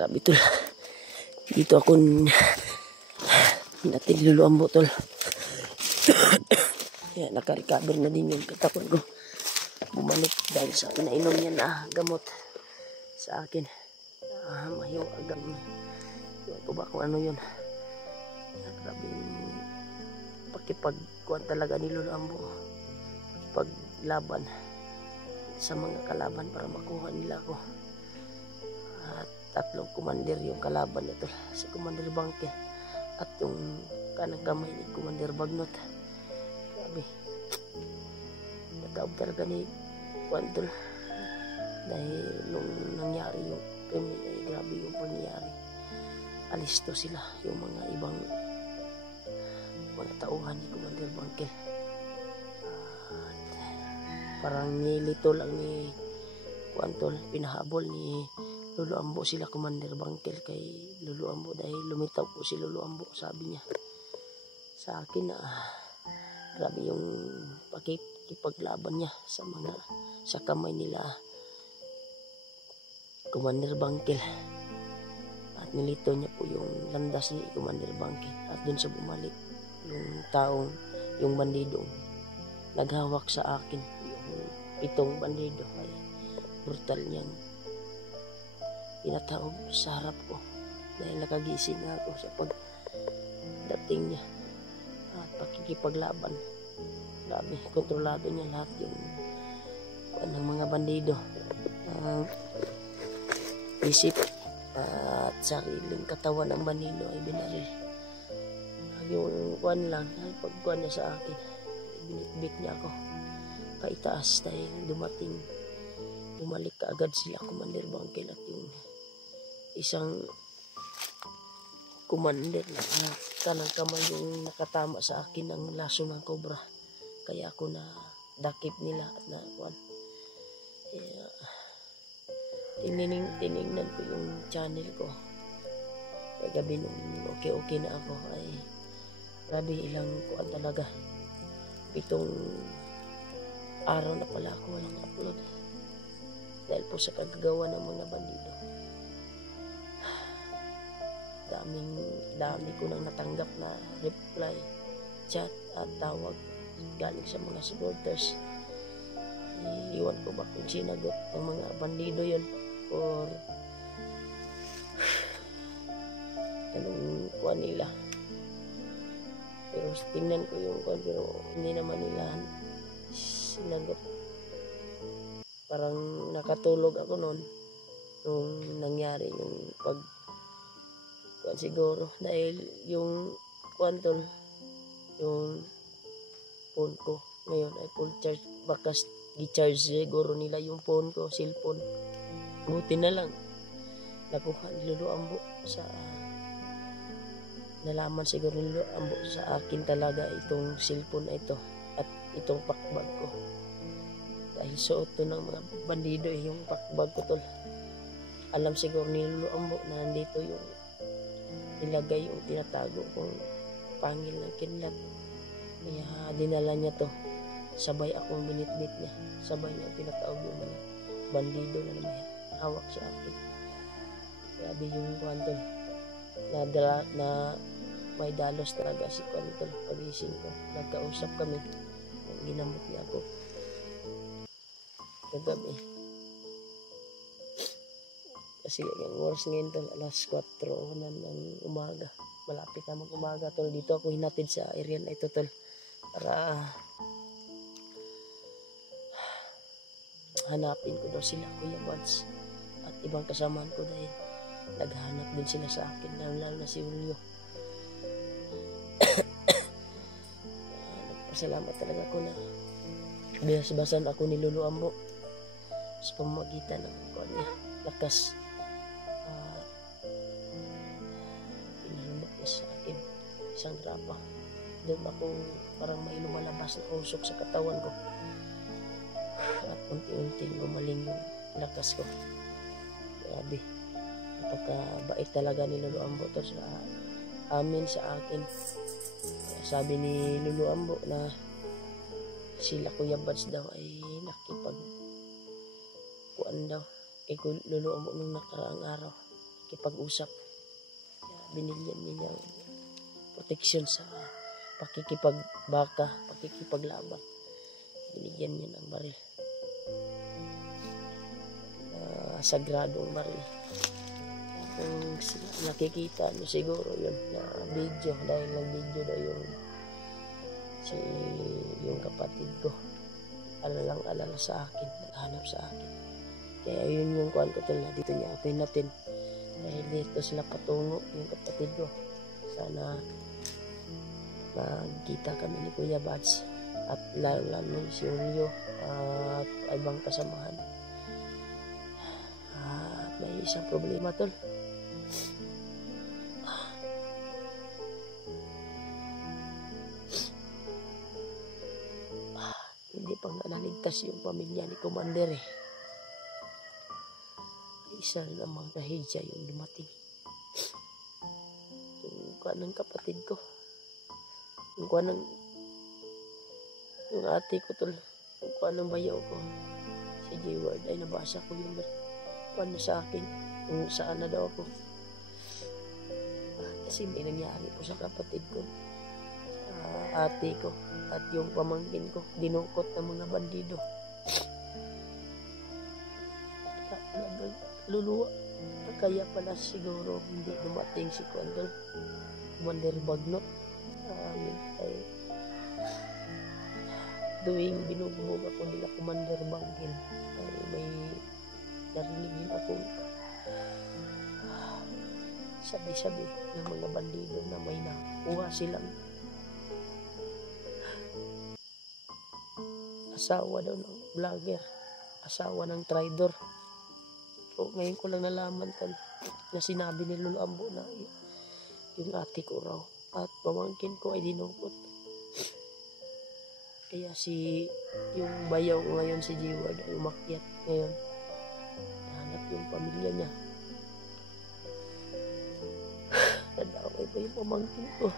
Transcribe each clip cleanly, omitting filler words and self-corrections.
Grabe tol. Dito ako natin Lolo Ambo tol. Yan, naka-recover na din yung katawan ko. Bumalik dahil sa pinainom niya na gamot sa akin. Mahiyo agam. Iwan ko ba kung ano yun. Grabe pakipagkuhan talaga ni Lolo Ambo. Pakipaglaban sa mga kalaban para makuha nila ako. At 3 commander yung kalaban nito. Si Commander Bangke at yung kanang kamay ni Commander Bagnot. Grabe. Nataob talaga ni Wantol. Dahil nung nangyari yung krimen ay grabe yung pangyayari. Alisto sila yung mga ibang mga tauhan ni Commander Bangke. Parang nilito lang ni Wantol. Pinahabol ni Lolo Ambo sila Commander Bangkel kay Lolo Ambo dahil lumitaw po si Lolo Ambo, sabi niya sa akin na grabe yung pakikipaglaban niya sa kamay nila Commander Bangkel at nilito niya po yung landas ni Commander Bangkel at dun sa bumalik yung bandidong naghawak sa akin, yung 7 bandido ay brutal niyang pinataob sa harap ko dahil nakagising na ako sa pagdating niya at pakikipaglaban. Grabe, kontrolado niya lahat yung ng mga bandido, isip at sariling katawan ng bandido ay binaril. Yung kuwan lang, pagkuwan niya sa akin, binitbit niya ako kaitaas dahil bumalik kaagad sila Commander Bangkel at yung isang commander na kanang kamay yung nakatama sa akin ng laso ng kobra, kaya ako na dakip nila at nakuan. Tinignan ko yung channel ko kagabi nung okay na ako ay grabe ilang kuan talaga, 7 araw na pala ako walang upload dahil po sa kagagawa ng mga bandido. Dami ko nang natanggap na reply, chat at tawag galing sa mga supporters. Iwan ko ba kung sinagot ng mga bandido yun or anong kuha nila. Pero tingnan ko yung kuha pero hindi naman nila sinagot. Parang nakatulog ako noon nung nangyari yung siguro dahil yung kwantol yung phone ko ngayon ay full charge, baka i-charge siguro nila yung phone ko, cellphone. Buti na lang nakuha ni Lolo Ambo sa nalaman siguro ni Lolo Ambo sa akin talaga itong cellphone na ito at itong pakbag ko dahil suot to ng mga bandido yung pakbag ko tol. Alam siguro ni Lolo Ambo na nandito yung nilagay yung tinatago kong pangil ng kidlat, kaya dinala niya to, sabay akong binitbit niya, sabay niya pinataog yung mga bandido na may hawak sa akin. Grabe yung kwantol na may dalos talaga si kwantol. Pagising ko nagkausap kami, ginamot niya ako kagabi kasi yung oras ngayon tol, alas 4 ng umaga, malapit na mag-umaga tol. Dito ako hinatid sa area na ito tol para hanapin ko daw sila Kuya Buds at ibang kasamaan ko dahil naghahanap din sila sa akin, lalo na si Julio. Nagpasalamat talaga ako na binasbasan ako ni Lolo Ambo sa pamamagitan ng kanya lakas. Pinalambot niya sa akin isang grapa, doon ako parang may lumalabas na usok sa katawan ko at unti-unting gumaling yung lakas ko. Grabe, napakabait talaga ni Lolo Ambo to sa amin, sa akin. Sabi ni Lolo Ambo na sila Kuya Buds daw ay nakipagkuan daw kay Lolo Ambo nung nakaraang araw, pakikipag-usap. Kaya binilyan niya ng proteksyon sa pakikipagbaka, pakikipaglaban. Binigyan niya ng baril. Sagradong baril. Kung nakikita niyo siguro yun na video, dahil nag-video daw yung kapatid ko. Alalang-alala sa akin, naghanap sa akin. Kaya yun yung kuhan ko tol na dito niya ako natin. Dahil dito sila patungo yung kapatid ko. Sana magkita kami ni Kuya Bats at lalo si Julio at ibang kasamahan. At may isang problema tol. Hindi pa nga naligtas yung pamilya ni Commander eh. Isa namang kahidya yung dumating. Yung kanang kapatid ko. Yung kanang yung ate ko tol. Yung kanang bayaw ko. Si J-Word ay nabasa ko yung kano sa akin. Kung saan na daw ako. Kasi may nangyari po sa kapatid ko. Sa ate ko. At yung pamangkin ko. Dinukot ng mga bandido. Talagang luluwa. Kaya pala siguro hindi dumating si Commander Bagnot. Ay tuwing binugbog ako nila Commander Bangkin ay may narinig din akong sabi-sabi ng mga bandido na may nakuha silang asawa daw ng vlogger, asawa ng traidor. So, ngayon ko lang nalaman tol na sinabi ni Lolo Ambo na yung ate ko raw at pamangkin ko ay dinukot. Kaya yung bayaw ko ngayon si J-Word ay umakyat ngayon. Nahanap yung pamilya niya. Nadaway pa yung pamangkin ko.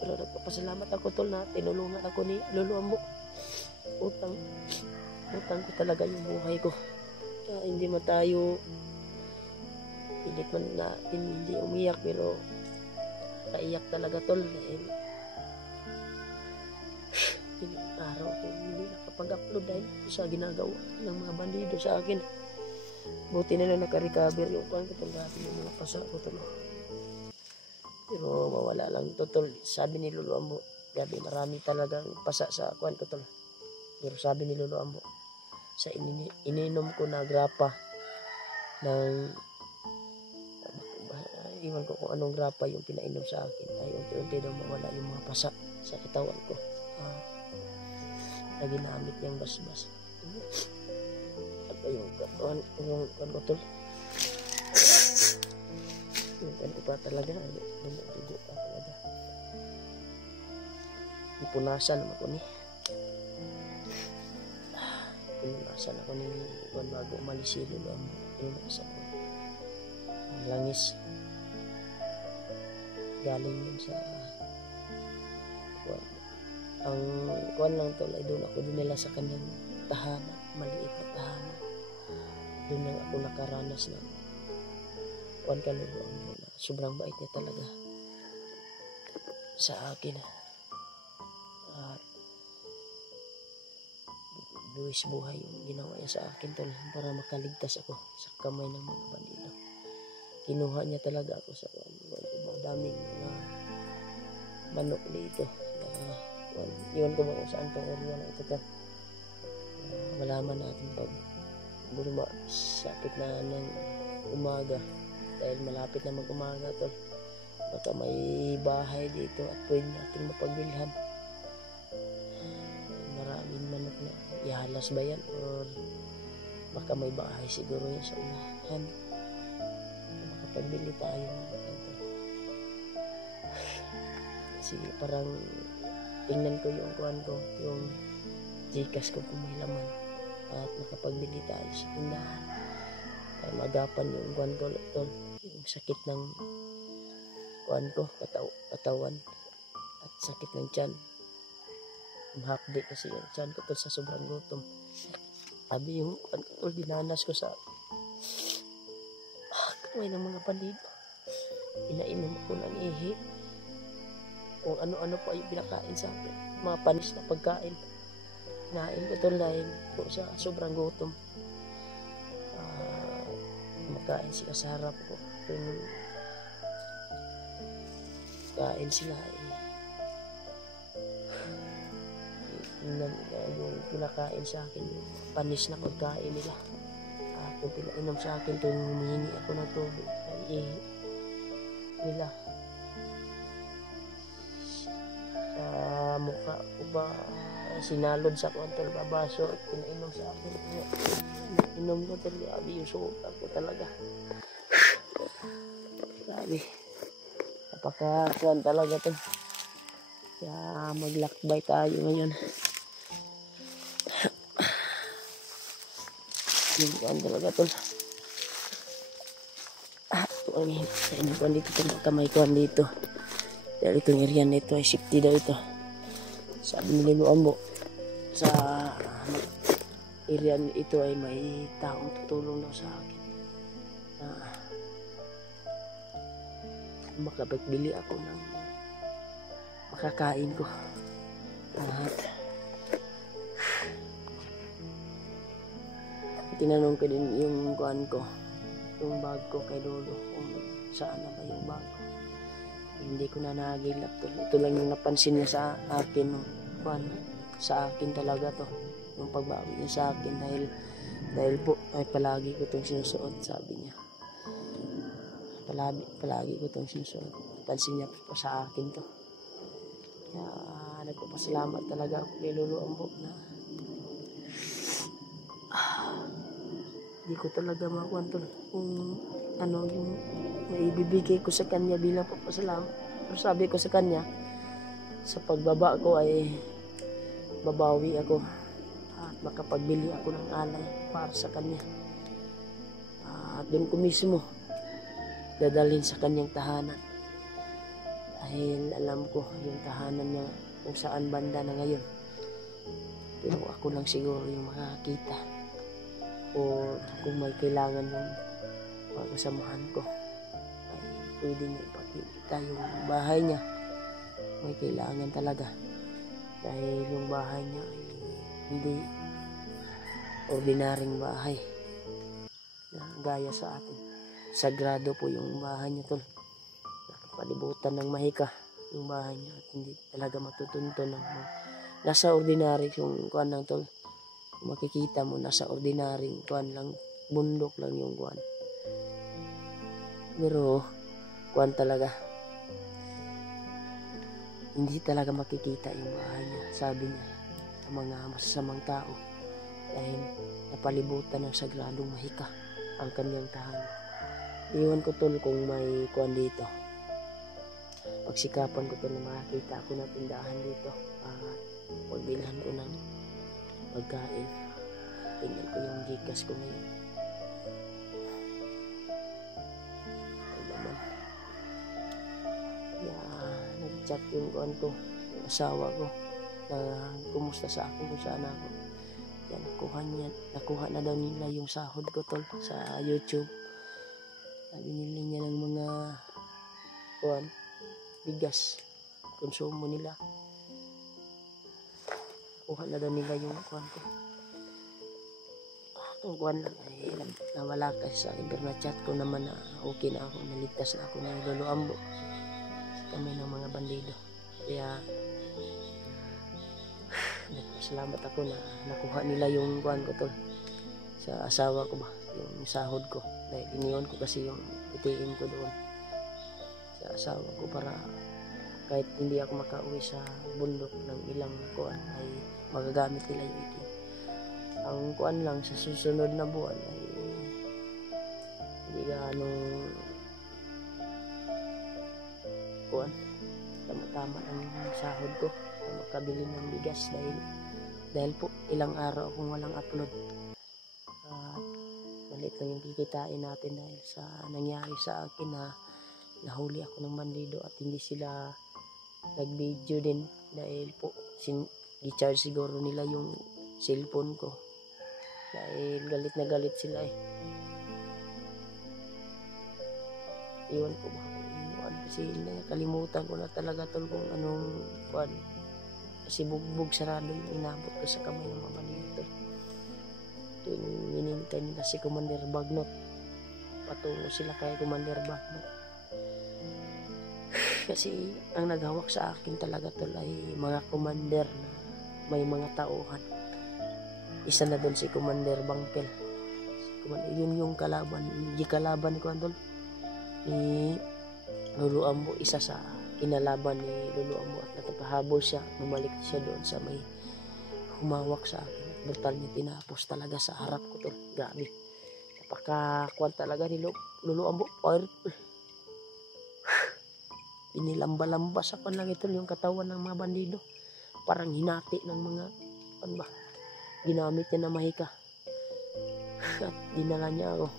Pero nagpapasalamat ako tol na tinulungan ako ni Lolo Ambo. Utang ko talaga yung buhay ko. Hindi man tayo pilit man natin hindi umiyak pero kaiyak talaga tol dahil ilang araw ko hindi nakapag-upload dahil sa ginagawa ng mga bandido sa akin. Buti na lang naka-recover yung kuhan ko tol dati yung mga pasa ko tol. Pero mawala lang to tol. Sabi ni Lolo Ambo, gabi marami talagang pasa sa kuhan ko tol. Pero sabi ni Lolo Ambo, sa ininom ko na grapa ng iwan ko kung anong grapa yung pinainom sa akin ay unti-unti daw mawala yung mga pasa sa katawan ko na ginamit niyang basbas. At yung katawan yung kanotol yung kanto pa talaga dugo pa talaga ipunasan naman ko ni pinunasan ako ni bago umalis si Lolo Ambo. Pinunasan ko ang langis galing yun sa ang kuwan lang tol ay doon ako dinala sa kanyang tahanan, maliit na tahanan. Doon lang ako nakaranas ng kuwan Lolo Ambo na sobrang bait niya talaga sa akin at buwis buhay yung ginawa niya sa akin tol para makaligtas ako sa kamay ng mga bandido. Kinuha niya talaga ako sa daming manok dito. Iwan ko ba kung saan tong area na ito tol. Malaman natin pag sapit na ng umaga dahil malapit na mag-umaga tol. Baka may bahay dito at pwede natin mapagbilhan. Maraming manok na ihalas ba yan or baka may bahay siguro yan sa unahan. Makapagbili tayo ng kasi parang tingnan ko yung kuhan ko yung Gcash ko kung may laman at makapagbili tayo sa tindahan para magapan yung kuhan ko tol yung sakit ng kuhan ko katawan at sakit ng tiyan mahapdi kasi yung tiyan ko tol sa sobrang gutom Sabi yung tol, dinanas ko sa kamay ng mga bandido. Inainom ako ng ihi. Kung ano-ano pa yung pinakain sa akin. Mga panis na pagkain. Kinain ko tol dahil po sa sobrang gutom. Makain sila sa harap ko. Kung kain sila yung pinakain sa akin yung panis na pagkain nila. Kung pinainom sa akin tuwing humihingi ako ng tubig ay nila sa mukha ko ba sinalod sa kontol babaso at pinainom sa akin. Inom ko talaga, yung suka ko talaga. Grabe. Napakakuan talaga to. Kaya maglakbay tayo ngayon. Yung kuan talaga to. Yung kuan dito, itong kamay kuan dito. Dahil itong area nito ay safety daw ito. Sabi nila mo sa area ito ay may taong tutulong daw sa akin. Makapagbili ako ng makakain ko. At tinanong ko din yung kuan ko, yung bag ko kay Lolo kung saan na ba yung bag ko. Hindi ko na nagilap to. Ito lang yung napansin niya sa akin nung kuan, sa akin talaga to. Yung pagbawi niya sa akin dahil po ay palagi ko itong sinusuot, sabi niya. Palagi ko itong sinusuot. Pansin niya po sa akin to. Kaya nagpapasalamat talaga ako kay Lolo Ambo na hindi ko talaga makuha to kung ano yung maibibigay ko sa kanya bilang papasalamat. Pero sabi ko sa kanya, sa pagbaba ko ay babawi ako at makapagbili ako ng alay para sa kanya. At doon ko mismo dadalhin sa kanyang tahanan. Dahil alam ko yung tahanan niya kung saan banda na ngayon. Pero ako lang siguro yung makakita. O kung may kailangan yung pagkasamahan ko, ay pwede niya ipakita yung bahay niya. May kailangan talaga. Dahil yung bahay niya ay hindi ordinaryong bahay na gaya sa atin. Sagrado po yung bahay niya tol. Nakapalibutan ng mahika yung bahay niya at hindi talaga matutunton ng nasa ordinary yung kuan lang tol. Kung makikita mo nasa ordinary kuan lang, bundok lang yung kuan. Pero kuan talaga hindi talaga makikita yung bahay niya, sabi niya, sa mga masasamang tao dahil napalibutan ng sagradong mahika ang kanyang tahanan. Iwan ko tol kung may kuan dito. Pagsikapan ko tol na makakita ako ng tindahan dito at pagbilhan ko ng pagkain. Tingnan ko yung Gcash ko ngayon. Ay naman. Nag-chat yung kuan ko, yung asawa ko na kumusta sa akin kung saan ako. Kaya nakuha na daw nila yung sahod ko tol sa YouTube. Binili niya ng mga kuan, bigas, konsumo nila. Nakuha na daw nila yung kuan ko. Ang kuan lang ay nawala kasi sa akin, pero na-chat ko naman na okay na ako, naligtas na ako ng Lolo Ambo kami ng mga bandido. Kaya nagpasalamat ako na nakuha nila yung kuan ko tol sa asawa ko ba, yung sahod ko, dahil iniwan ko kasi yung ATM ko doon sa asawa ko para kahit hindi ako makauwi sa bundok ng ilang kuan ay magagamit nila yung ATM. Ang kuan lang sa susunod na buwan ay hindi ganong kuan, tama-tama ang sahod ko na makabili ng bigas dahil po ilang araw akong walang upload. Maliit lang yung kikitain natin dahil sa nangyari sa akin na nahuli ako ng bandido at hindi sila nag-video din dahil po i-charge siguro nila yung cellphone ko. dahil galit na galit sila eh. Iwan ko ba kasi kalimutan ko na talaga tol kung anong kuan, kasi bugbog sarado yung inabot ko sa kamay ng mga bandido. Tuwing hinintay nila si Commander Bagnot, patungo sila kay Commander Bagnot. Kasi ang naghawak sa akin talaga tol ay mga commander na may mga tauhan. Isa na doon si Commander Bangkel. Yun yung kalaban, yung kalaban ko tol ni Lolo Ambo, isa sa kinalaban ni Lolo Ambo, at natapahabol siya, bumalik siya doon sa may humawak sa akin at brutal niya tinapos talaga sa harap ko tol. Grabe, napakakuan talaga ni Lolo Ambo, powerful. Inilamba-lamba sa panlang ito yung katawan ng mga bandido, parang hinati ng mga ano ba, ginamit niya na mahika at dinala niya ako.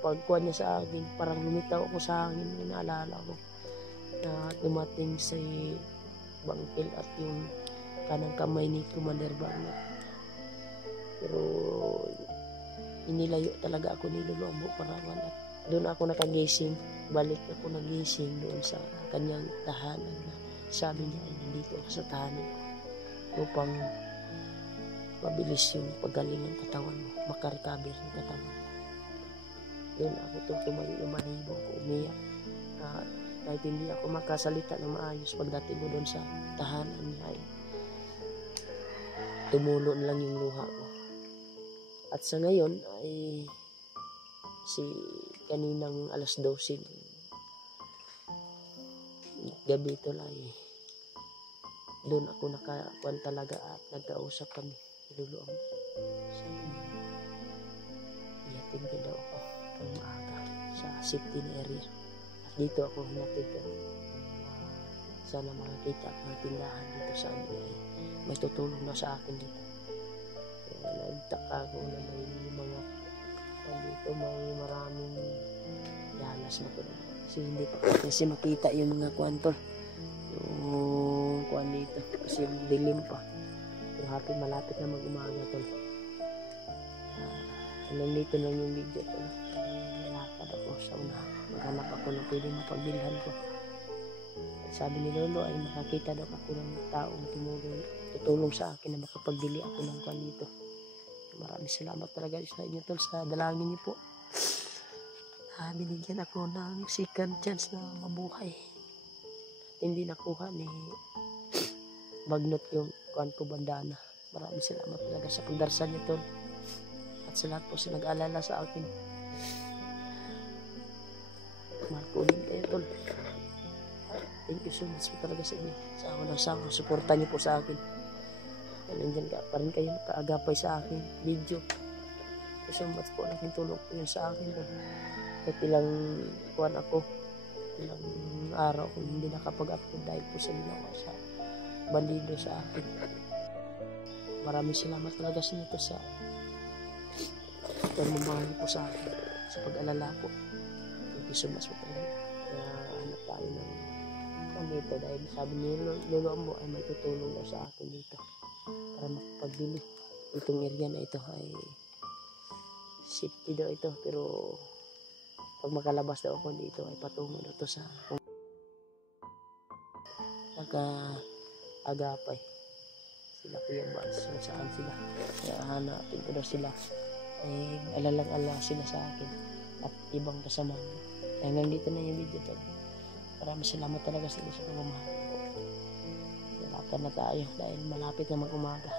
Pagkuha niya sa akin, parang lumitaw ako sa hangin. Naalala ko na dumating si Bangkel at yung kanang kamay ni Commander Bagnot. Pero inilayo talaga ako ni Lolo Ambo Parawan at doon ako nakagising. Balik ako nagising doon sa kanyang tahanan na sabi niya ay nandito ako sa tahanan ko upang mabilis yung paggaling ng katawan mo, makarecover ng katawan. Doon ako tumayo yung malibong ko, umiyak. Kahit hindi ako makasalita ng maayos, pagdating ko doon sa tahanan niya ay tumulo lang yung luha ko. At sa ngayon ay si kaninang alas 12 gabi ito ay doon ako nakakuan talaga at nagkausap kami. Lolo Ambo, sabi niya, ihatid ka daw ako ng maaga sa safety na area. At dito ako hinatid ko. Sana makakita ako ng tindahan dito sa amin ay may tutulong na sa akin dito. Nagtaka ko na may mga dito, may maraming yalas na ko. Kasi hindi pa kasi makita yung mga kwantol. Yung kuan dito. Kasi dilim pa. Pero happy malapit na mag-umaga tol. Nandito lang yung video tol. Nalakad ako sa unahan. Maghanap ako ng pwede mapagbilhan ko. Sabi ni Lolo ay makakita daw ako ng taong tutulong sa akin na makapagbili ako ng kuan dito. Maraming salamat talaga sa inyo tol, sa dalangin niyo po. Binigyan ako ng second chance na mabuhay. At hindi nakuha ni Bagnot yung kuan ko bandana. Maraming salamat talaga sa pagdarasal niyo tol. At sa lahat po sa nag-alala sa akin. Mahal ko din kayo tol. Thank you so much po talaga sa inyo. Sa walang sawang suporta niyo po sa akin. Nandiyan ka pa rin kayo nakaagapay sa akin video. Thank you so much po, laking tulong po yun sa akin. Kahit ilang kuwan ako, ilang araw kung hindi nakapag-upload dahil po sa ginawa sa bandido sa akin. Maraming salamat talaga sa inyo sa pagmamahal po sa akin, sa pag-alala po. Thank you so much po talaga. Kaya hanap tayo ng dito dahil sabi ni Lolo Ambo ay may tutulong daw sa akin dito para makapagbili. Itong area na ito ay safety daw ito, pero pag makalabas daw ako dito ay patungo daw ito sa nag-agapay sila Kuya Bans, saan sila, kaya hanapin ko daw sila. Ay alalang-ala sila sa akin at ibang kasama. Hanggang dito na yung video to. Maraming salamat talaga sa inyo sa pagmamahal. Lakad na tayo dahil malapit na mag-umaga.